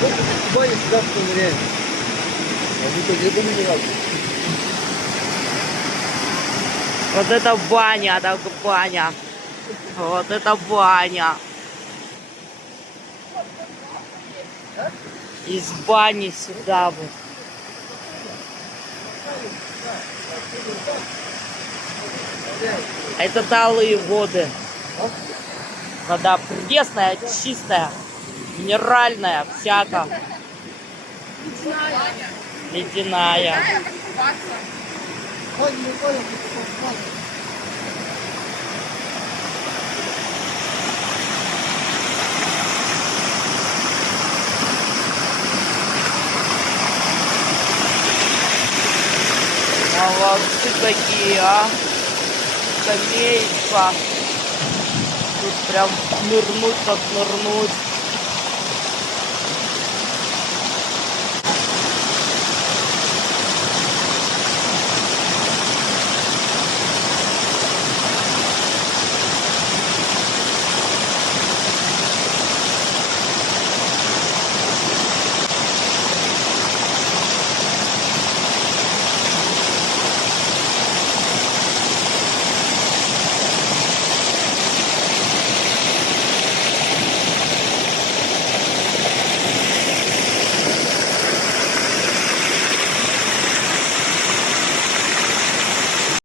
Вот в бане всегда ковыряем. А вы то где-то не раз. Вот это баня, так баня. Вот это баня. Из бани сюда вот. А это талые воды. Вода пресная, чистая, минеральная, всяко. Ледяная. Молодцы какие, а. Скамеечка. Тут прям нырнуть, как нырнуть.